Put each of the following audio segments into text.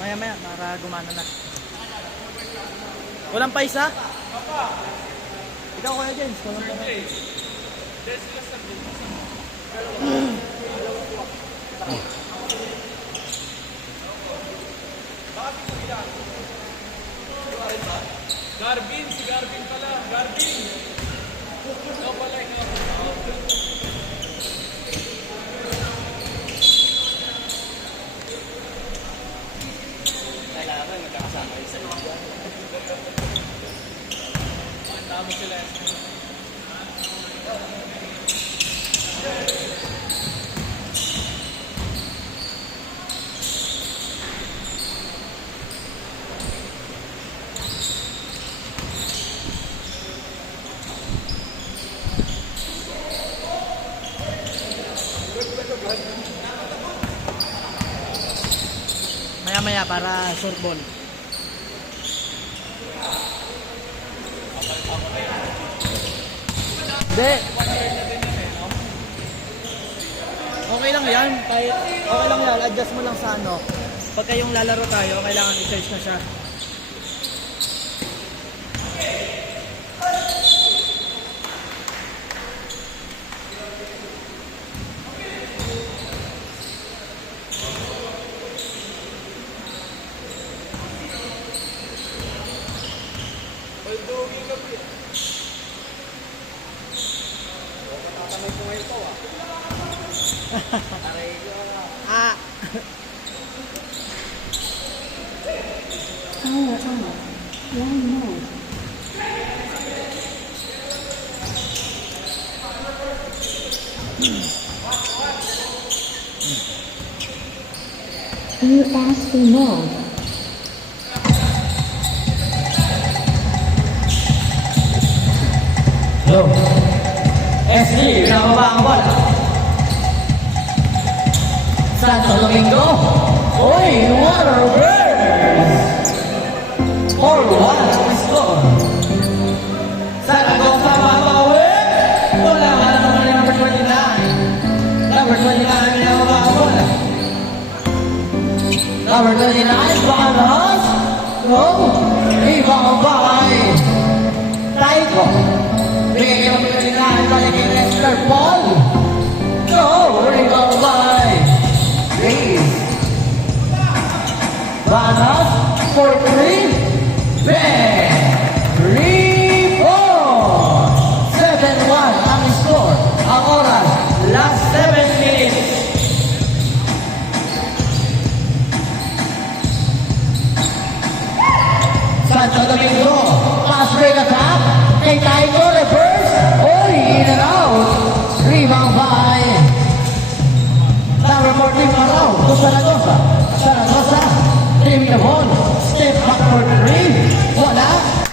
Maya maya, para gumana na. Walang pa isa? Ikaw Kuya James, walang pa isa. Garvin, si Garvin pala. Garvin! Ikaw pala, ikaw. Kailangan magkakasama isa. Tama sila. Maya maya para short ball. Hindi. Okay lang yan. Okay lang yan. Adjust mo lang sa ano. Pagka yung lalaro tayo, kailangan i-charge na siya. Ah. Line mode. USB mode. Yo. SG, pinababa ang bola. Santo Domingo. Uy, Waterbirds. 4-1 ang score. Zaragoza mabawi. Wala ka naman yung number 29. Number 29, pinababa ang bola. Number 29, Bahamas. Go. Ibang bakay. Taiko. Bigay yung 29, balik yung Lester Paul. Go. Ibang bakay. Reese. Bahamas. 4-3. Bang! 3-4! 7-1 ang score. Ang oras, last 7 minutes. Santo Domingo, pass break attack. Kay Taiko, reverse. Oy, in and out. Rebound by number 14 Maraw to Zaragoza. Zaragoza, trim the ball. Step back for 3. Wala.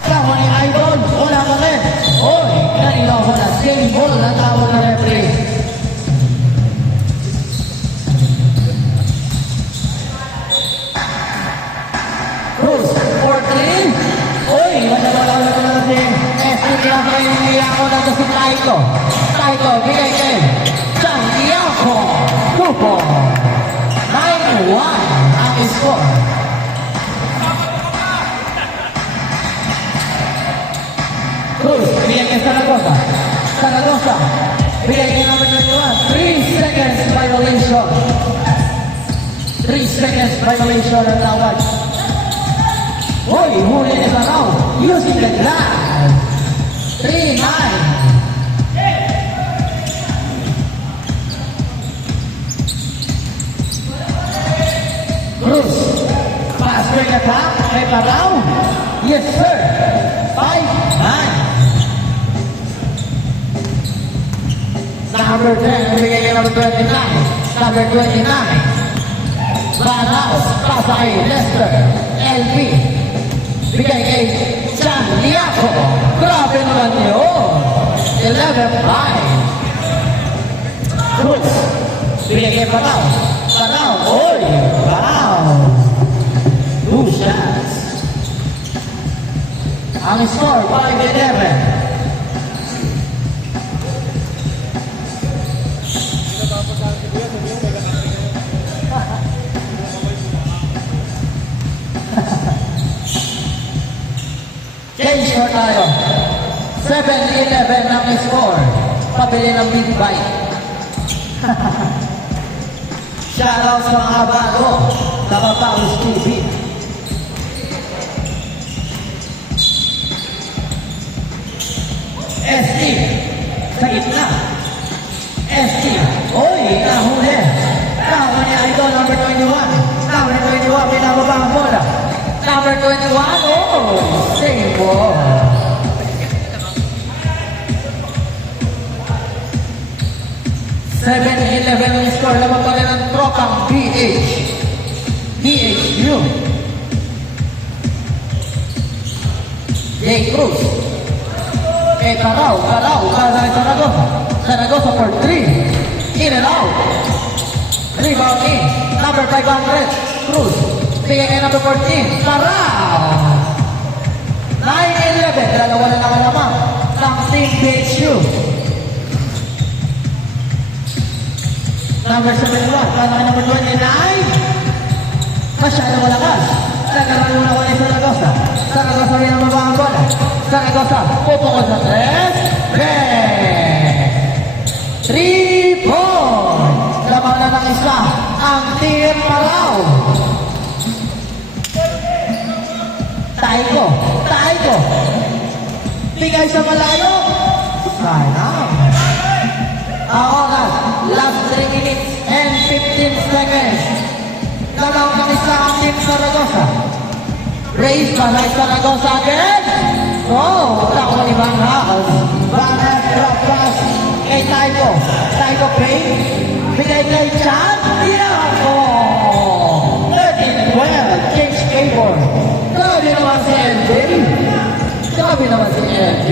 Tama ni Idol. Wala pa rin. Oy, kanina wala. Game ball na tawag na referee. Cruz, 14. Oy, wala natin. Santiago na to si Taiko. Taiko, bigay kay Santiago. Grupo. 9-1 ang score. Cruz, bigay kay Zaragoza. Zaragoza, bigay kay number 21. 3 seconds violation. 3 seconds violation ang tawag. Hoy, huli ni Zaraw. Using the glass. 3-9. Cruz, pass break attack. Kay Zaraw. Yes, sir. 5-9. Number 10, bigay kay number 29. Number 29. Banaos, pasa kay Lester. LB. Bigay kay Santiago. Grabe naman yun. 11-5. Cruz. Bigay kay Banaw. Banaw. Oy, Banaw. 2 shots. Ang score, 5-11. Change score tayo. 7-11 ang score. Pabili ng Big Bite. Shoutout sa mga bago. Kapapaus TV. ST. Sa gitna. ST. Oy, nahuli. Nahuli ni Idol number 21. Number 21, pinababa ang bola. Number 21, oh, save ball. Seven, 11 ang score. Laban pa rin ang tropang BHU. Jay Cruz. Taraw, para sa Zaragoza. Zaragoza for 3. In and out. Rebound in. Number 500. Cruz. Bigay kay number 14. Taraw. 9-11. Dalawa na naman naman. Ng Team BHU. Number 71. Para kay number 29. Masyado malakas. Nagkaroon muna ko ni Zaragoza. Zaragoza rin ang mabahang bola. Zaragoza, pupukol sa 3. Bang! 3 points! Lamang na ng isa ang Team Paraw. Taiko. Bigay sa malayo. Sayang. Ang oras, last 3 minutes and 15 seconds. Lamang ng isa ang Team Zaragoza. Race para Zaragoza again. Oh, tako ni Van Haas. Van Haas drop pass kay Taiko. Taiko Pay. Bigay kay Chan. Tiago. 13-12. James Cabor. Grabe naman si LJ.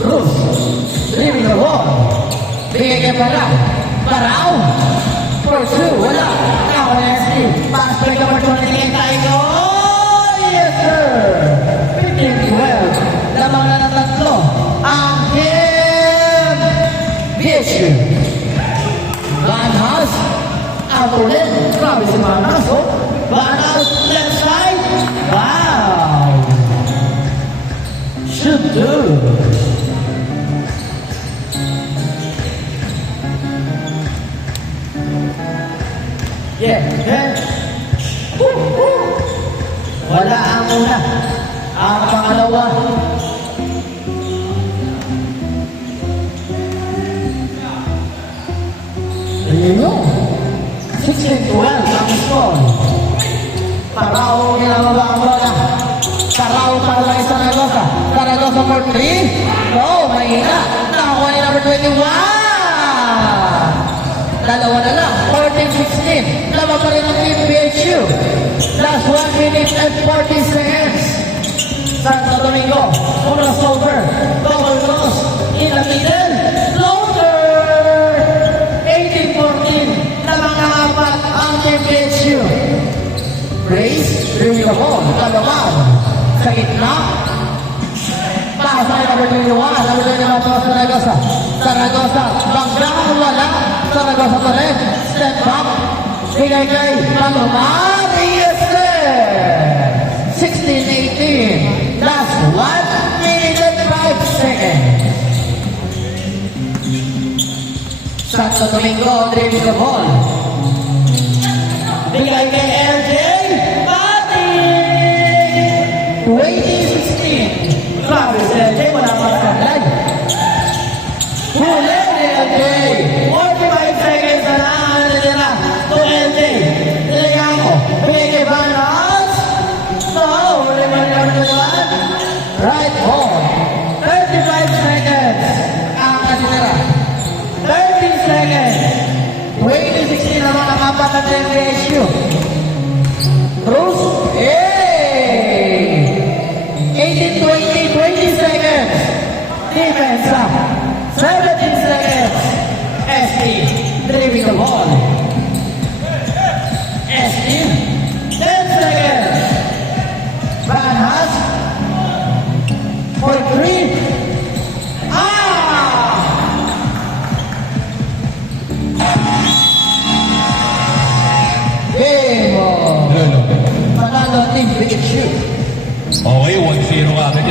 Cruz. Driving the ball. Bigay kay Paraw. For 2. Wala. Ako na ST. Pass break opportunity kay Taiko. Yes, sir. 15-12. Lamang na ng tatlo. Ang Team BHU. Van Haas. Out ulit. Grabe si Van Haas, oh. Van Haas, left side. Wow. Should do. Yeah. Wala ang una. Ang pangalawa. Ayun yun. 16-12 ang score. Paraw nilababa ang bola. Paraw para kay Zaragoza. Zaragoza for 3. No, mahina. Nakakuha ni number 21. Dalawa na lang. 14-16. Laban pa rin ang Team BHU. Last 1 minute and 40 seconds. Santo Domingo. Unos over. Double cross. In the middle. Floater. 18-14. Lamang na apat ang Team BHU. Race. Driving the ball. Kalaman. Sa gitna. Pass ay number 21. Number 21 para Zaragoza. Zaragoza. Banggang wala. Zaragoza pa rin. Step back. Bigay kay Palomar. Yes, sir. 16-18. Last 1 minute and 5 seconds. Santo Domingo driving the ball. Bigay kay LJ. Bati! 20-16. Grabe si LJ. Wala pa sa lag. Huli ni LJ. 45 seconds na lang. Ano nila? To LJ. Niligang ko. Bigay kay Van Haas. No. Huli mo nila naman. Right home. 35 seconds. Ang kasinira. 30 seconds. 20-16 naman ang apat at MBSU. Cruz. Hey! 18-20, 20 seconds. Defense up. 17 seconds. ST. Driving the ball. ST. 10 seconds. Van Haas. For 3. Game Okay, 1-0 agad yan.